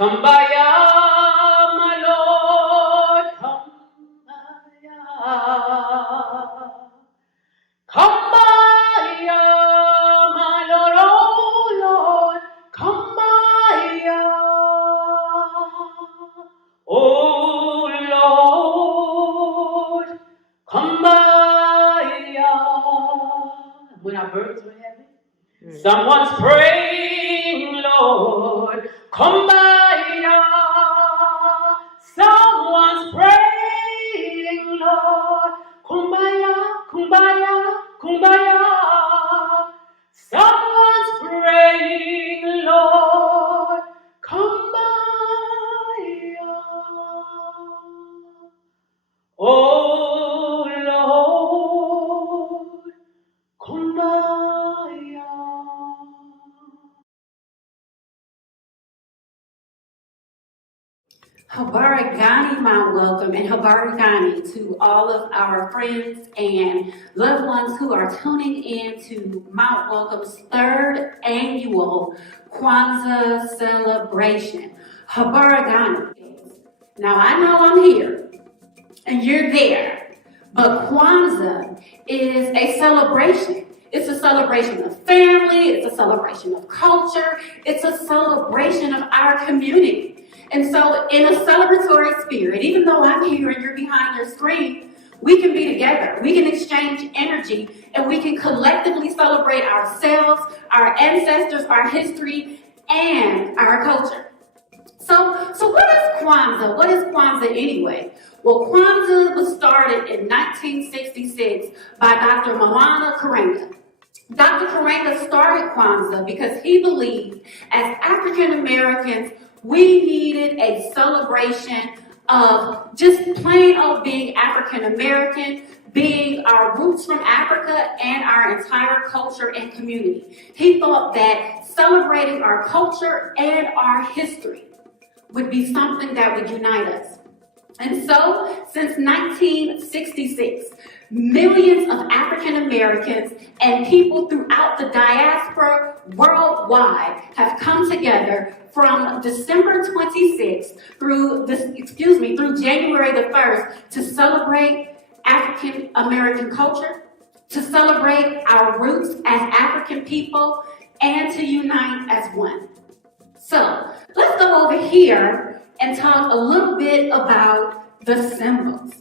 Kumbaya, my Lord, kumbaya. Kumbaya, my Lord, oh Lord, kumbaya. Oh Lord, kumbaya. When our birds were heavy, someone's praying, Lord, kumbaya. Someone's praying, Lord, kumbaya, kumbaya, kumbaya. Someone's praying, Lord, kumbaya. Oh Lord, kumbaya. Habari Gani, my welcome, and Habari Gani to all of our friends and loved ones who are tuning in to Mount Welcome's 3rd annual Kwanzaa celebration. Habari Gani. Now I know I'm here and you're there, but Kwanzaa is a celebration. It's a celebration of family, it's a celebration of culture, it's a celebration of our community. And so in a celebratory spirit, even though I'm here and you're behind your screen, we can be together, we can exchange energy, and we can collectively celebrate ourselves, our ancestors, our history, and our culture. So what is Kwanzaa? What is Kwanzaa anyway? Well, Kwanzaa was started in 1966 by Dr. Maulana Karenga. Dr. Karenga started Kwanzaa because he believed as African Americans, we needed a celebration of just plain old being African American, being our roots from Africa and our entire culture and community. He thought that celebrating our culture and our history would be something that would unite us. And so, since 1966, millions of African Americans and people throughout the diaspora worldwide have come together from December 26th through January the 1st to celebrate African American culture, to celebrate our roots as African people, and to unite as one. So, let's go over here and talk a little bit about the symbols.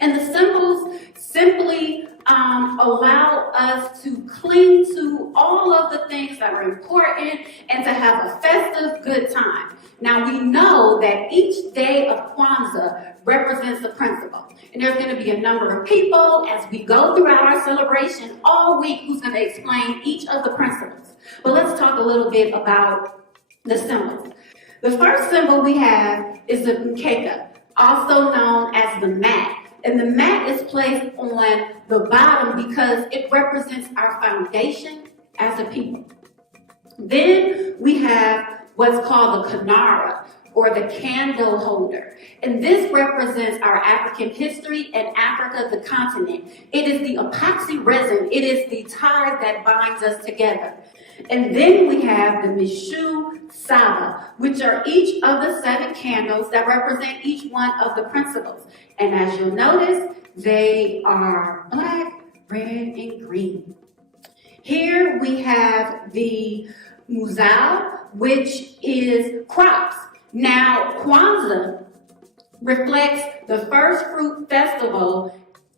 And the symbols simply allow us to cling to all of the things that are important and to have a festive good time. Now we know that each day of Kwanzaa represents a principle. And there's going to be a number of people as we go throughout our celebration all week who's going to explain each of the principles. But let's talk a little bit about the symbols. The first symbol we have is the mkeka, also known as the mat. And the mat is placed on the bottom because it represents our foundation as a people. Then we have what's called the KINARA, or the candle holder. And this represents our African history and Africa, the continent. It is the epoxy resin. It is the tie that binds us together. And then we have the Mishu Saba, which are each of the 7 candles that represent each one of the principles. And as you'll notice, they are black, red, and green. Here we have the Muzao, which is crops. Now, Kwanzaa reflects the first fruit festival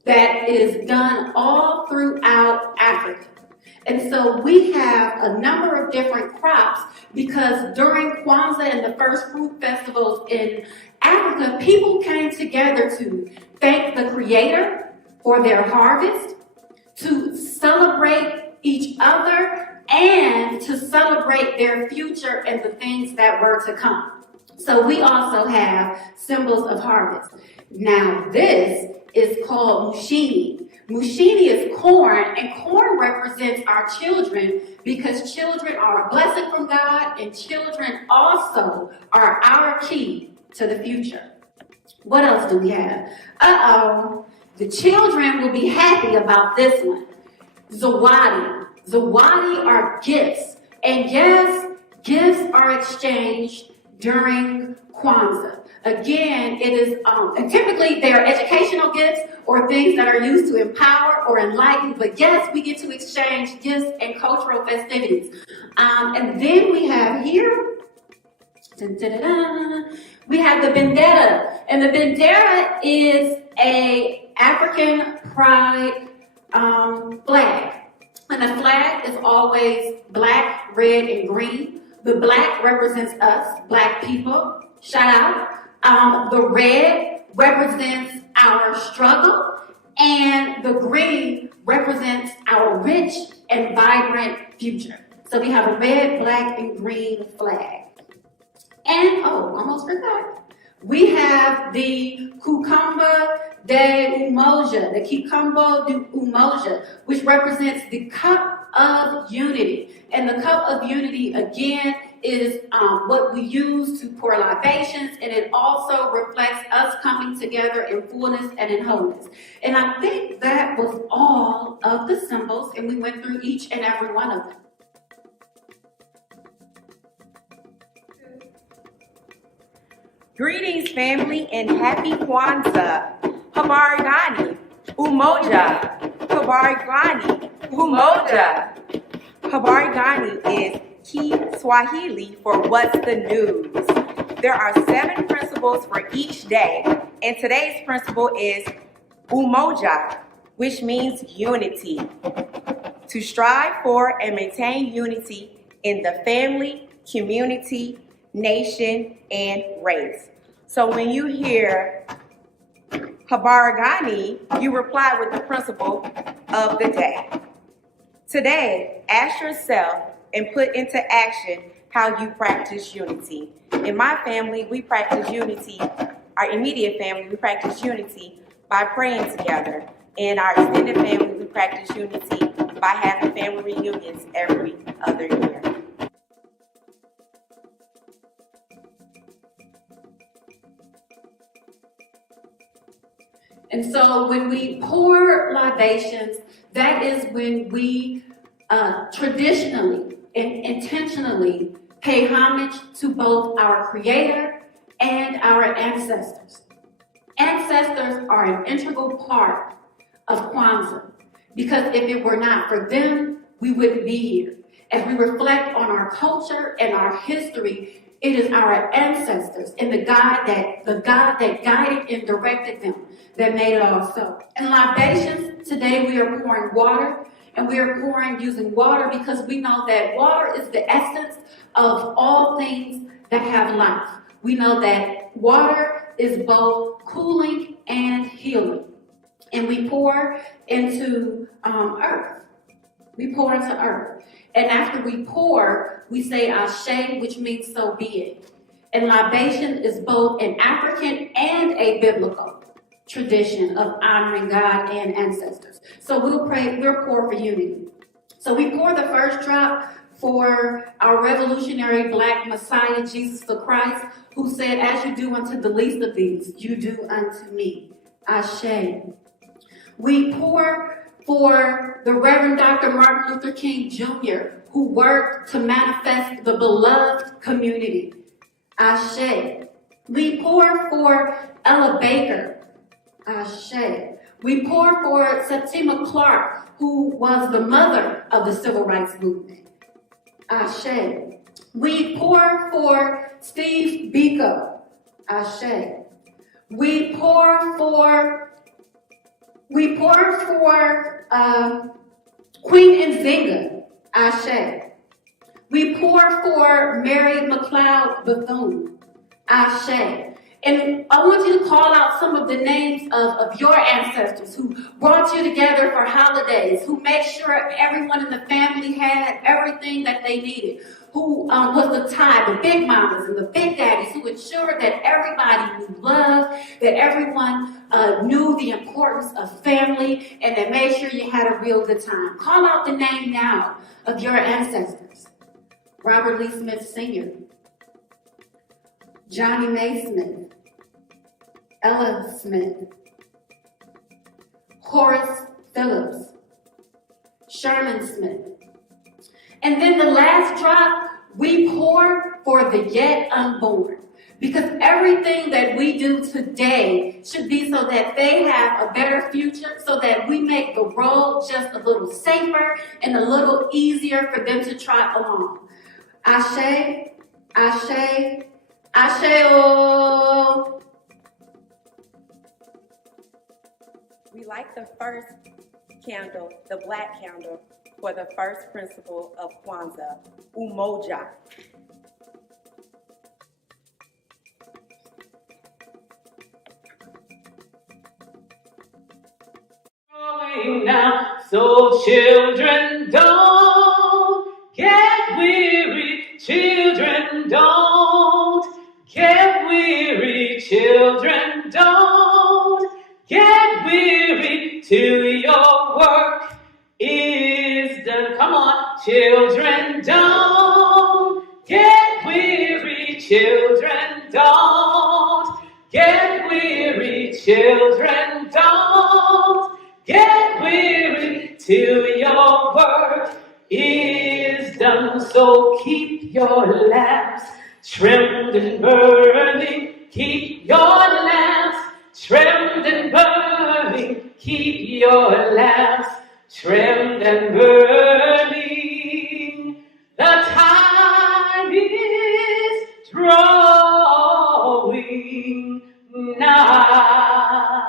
that is done all throughout Africa. And so we have a number of different crops because during Kwanzaa and the first fruit festivals in Africa, people came together to thank the Creator for their harvest, to celebrate each other, and to celebrate their future and the things that were to come. So we also have symbols of harvest. Now this is called Muhindi. Muhindi is corn, and corn represents our children because children are a blessing from God, and children also are our key to the future. What else do we have? The children will be happy about this one. ZAWADI. ZAWADI are gifts. And yes, gifts are exchanged during Kwanzaa. Again, it is, and typically they are educational gifts or things that are used to empower or enlighten, but yes, we get to exchange gifts and cultural festivities. And then we have here, we have the BANDERA, and the BANDERA is a African pride flag. And the flag is always black, red, and green. The black represents us, black people. Shout out. The red represents our struggle, and the green represents our rich and vibrant future. So we have a red, black, and green flag. And, almost forgot. We have the Cucumber de UMOJA, the Cucumber de UMOJA, which represents the cup of unity. And the cup of unity, again, is what we use to pour libations, and it also reflects us coming together in fullness and in wholeness. And I think that was all of the symbols, and we went through each and every one of them. Greetings, family, and happy Kwanzaa. Habari gani, UMOJA. Habari gani, UMOJA. Habari gani is Kiswahili for what's the news. There are 7 principles for each day, and today's principle is UMOJA, which means unity. To strive for and maintain unity in the family, community, nation, and race. So when you hear Habari gani, you reply with the principle of the day. Today, ask yourself and put into action how you practice unity. In my family, we practice unity. Our immediate family, we practice unity by praying together. In our extended family, we practice unity by having family reunions every other year. And so when we pour libations, that is when we traditionally and intentionally pay homage to both our Creator and our ancestors. Ancestors are an integral part of Kwanzaa, because if it were not for them, we wouldn't be here. As we reflect on our culture and our history, it is our ancestors and the God that guided and directed them that made it all so. In libations, today we are pouring water, and we are pouring using water because we know that water is the essence of all things that have life. We know that water is both cooling and healing. And we pour into earth. We pour into earth. And after we pour, we say Ashe, which means so be it. And libation is both an African and a biblical tradition of honoring God and ancestors. So we'll pour for unity. So we pour the first drop for our revolutionary Black Messiah, Jesus the Christ, who said, as you do unto the least of these, you do unto me. Ashe. We pour for the Reverend Dr. Martin Luther King Jr., who worked to manifest the beloved community. Ashe. We pour for Ella Baker. Ashe. We pour for Septima Clark, who was the mother of the Civil Rights Movement. Ashe. We pour for Steve Biko. Ashe. We pour for Queen Nzinga. Ashe. We pour for Mary McLeod Bethune. Ashe. And I want you to call out some of the names of your ancestors who brought you together for holidays, who made sure everyone in the family had everything that they needed, who was the tie, the big mamas and the big daddies, who ensured that everybody knew love, that everyone knew the importance of family, and that made sure you had a real good time. Call out the name now of your ancestors. Robert Lee Smith Sr., Johnny Mae Smith, Ella Smith, Horace Phillips, Sherman Smith. And then the last drop, we pour for the yet unborn. Because everything that we do today should be so that they have a better future, so that we make the road just a little safer and a little easier for them to trot along. Ashe, Ashe, Ashe-o. We light the first candle, the black candle, for the first principle of Kwanzaa, UMOJA. Now, so children don't get weary, children don't get weary, children don't get weary till your work is done. Come on, children don't get weary, children don't get weary, children don't get weary till your work is done. So keep your lamps trimmed and burning. Keep your lamps trimmed and burning. Keep your lamps trimmed and burning. The time is drawing nigh.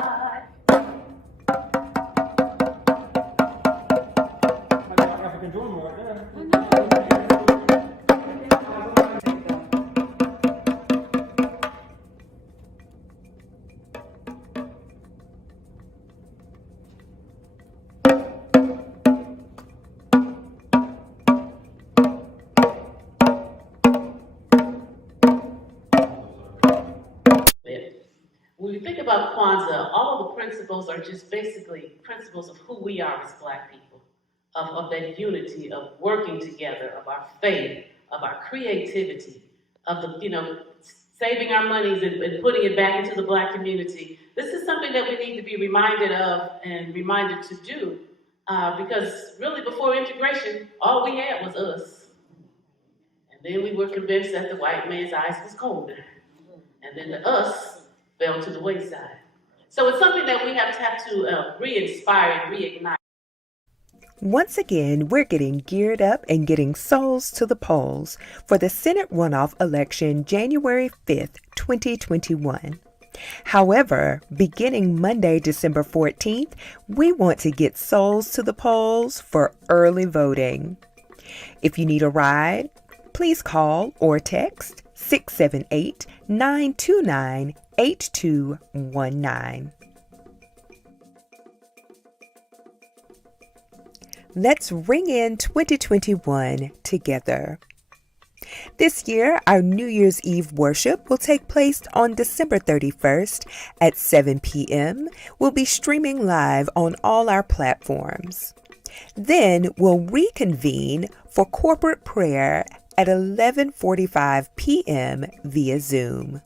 When you think about Kwanzaa, all of the principles are just basically principles of who we are as Black people, of that unity, of working together, of our faith, of our creativity, of the, saving our monies and putting it back into the Black community. This is something that we need to be reminded of and reminded to do, because really before integration, all we had was us. And then we were convinced that the white man's ice was colder. And then the us fell to the wayside. So it's something that we have to re-inspire and reignite. Once again, we're getting geared up and getting souls to the polls for the Senate runoff election January 5th, 2021. However, beginning Monday, December 14th, we want to get souls to the polls for early voting. If you need a ride, please call or text 678-929-8219. Let's ring in 2021 together. This year, our New Year's Eve worship will take place on December 31st at 7 p.m. We'll be streaming live on all our platforms. Then we'll reconvene for corporate prayer at 11:45 p.m. via Zoom.